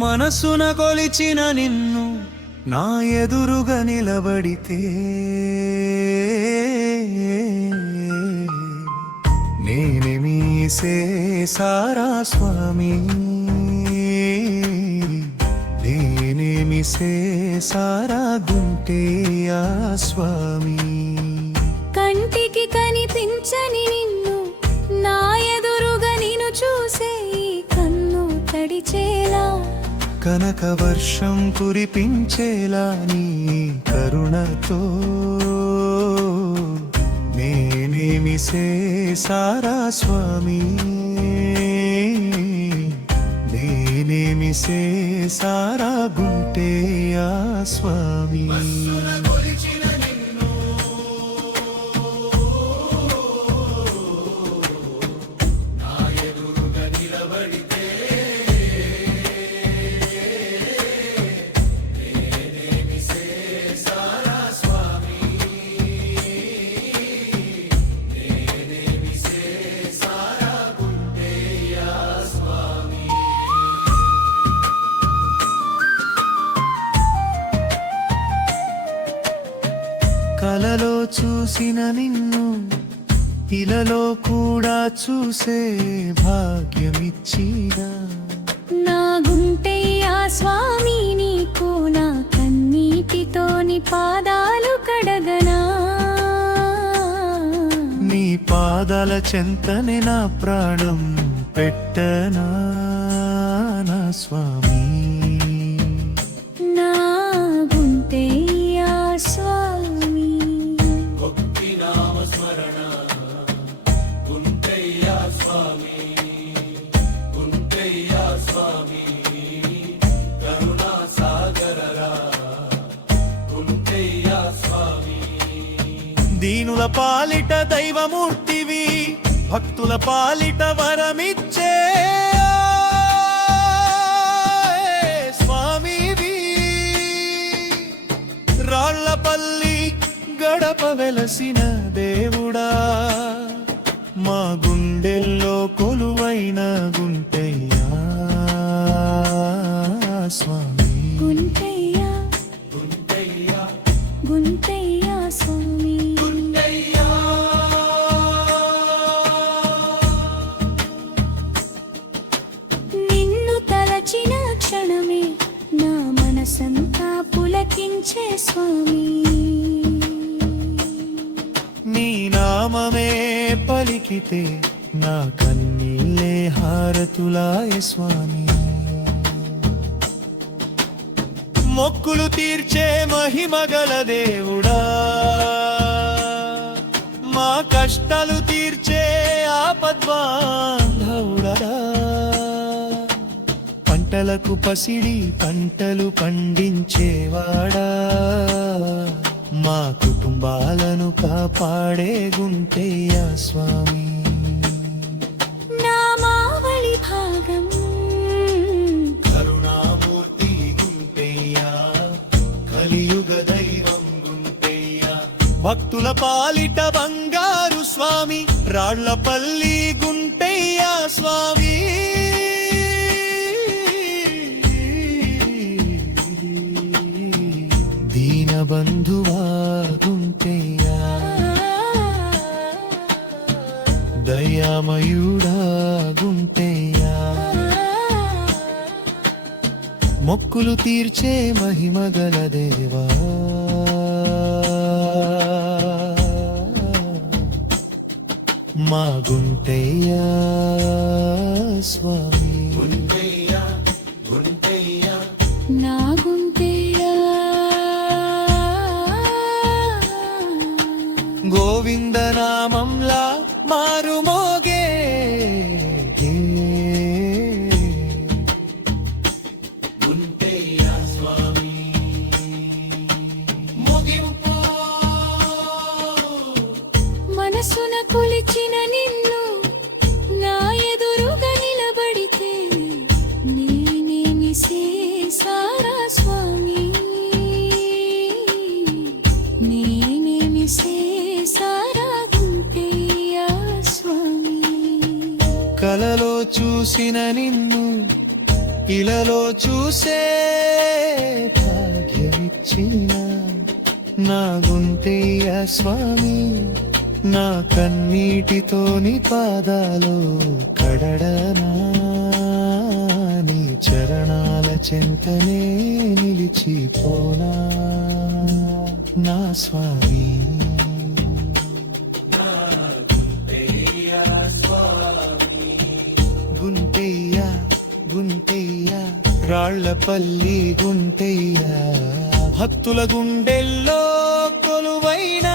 మనసున కొలిచిన నిన్ను నా ఎదురుగా నిలబడితే నేనేమి చేసారా స్వామి, నేనేమి చేసారా గుంటేయా స్వామి. కంటికి కనిపించని నిన్ను నా ఎదురుగా నిన్ను చూసే కన్ను తడిచేలా, కనక వర్షం కురిపించేలా నీ కరుణతో నేనేమి చేసారా స్వామి, నేనేమి చేసారా గుంటేయా స్వామి. కలలో చూసిన నిన్ను ఇలలో కూడా చూసే భాగ్యమిచ్చిన నా గుంటయ్యా స్వామి, నీకు నా కన్నీటితోని పాదాలు కడగనా. నీ పాదాల చెంతనే నా ప్రాణం పెట్టనా నా స్వామి. నా గుంటయ్యా స్వామి, దీనుల పాలిట దైవమూర్తివి, భక్తుల పాలిట వరమిచ్చే స్వామివి. రాళ్లపల్లి గడప వెలసిన దేవుడా, మా గుండెల్లో కొలువైన గుంటయ్యా స్వామి. గుంటయ్యా గుంటయ్యా స్వామి. నిన్ను తలచిన క్షణమే నా మనసంతా పులకించే స్వామి. నీ నామమే పలికితే నా కన్నీళ్ళే హారతులాయ స్వామి. మొక్కులు తీర్చే మహిమగల దేవుడా, మా కష్టాలు తీర్చే ఆపద్బాంధవుడా. పంటలకు పసిడి పంటలు పండించేవాడా, మా కుటుంబాలను కాపాడే గుంటయ్యా స్వామి. నా మావళి భాగం కరుణామూర్తి గుంటయ్యా, కలియుగ దైవం గుంటయ్యా. భక్తుల పాలిట బంగారు స్వామి, రాళ్లపల్లి గుంటయ్యా స్వామి. దీనబంధువా గుంటయ్యా, దయామయుడా గుంటయ్యా. మొక్కులు తీర్చే మహిమగల దేవా, మా గుంటయ్యా స్వామి. నా గుంటయ్యా. గోవిందనామంలా మారుమోగే మనసున కొలిచిన నిన్ను నా ఎదురుగా నిలబడితే నేనేమి చేసారా స్వామి, నేనేమి చేసారా గుంటయ్యా స్వామి. కలలో చూసిన నిన్ను ఇలలో చూసే భాగ్యమిచ్చిన నా గుంటయ్య స్వామి నా కన్నీటితోని పాదాలు కడడనా నీ చరణాల చెంతనే నిలిచిపోనా నా స్వామి గుంటయ్య గుంటయ్య రాళ్లపల్లి గుంటయ్య భక్తుల గుండెల్లో కొలువైన